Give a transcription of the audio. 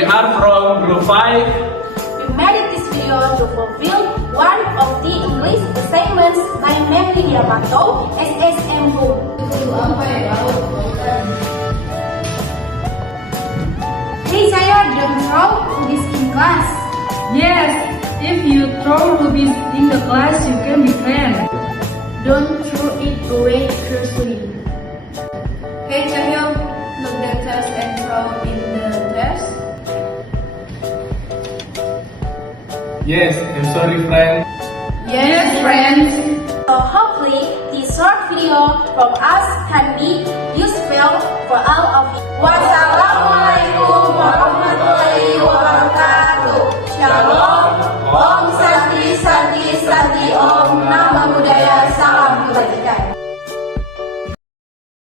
We are from Group 5. We made this video to fulfill one of the English assignments by Mary Yamato SSM Group. Hey saya, don't throw Rubik's in class. Yes, if you throw Rubik's in the class, you can be banned. Don't throw it away carelessly. Hey Cahyo, look the test and throw in the test. Yes, I'm sorry friend. Yes, friends. So hopefully this short video from us can be useful for all of you. What's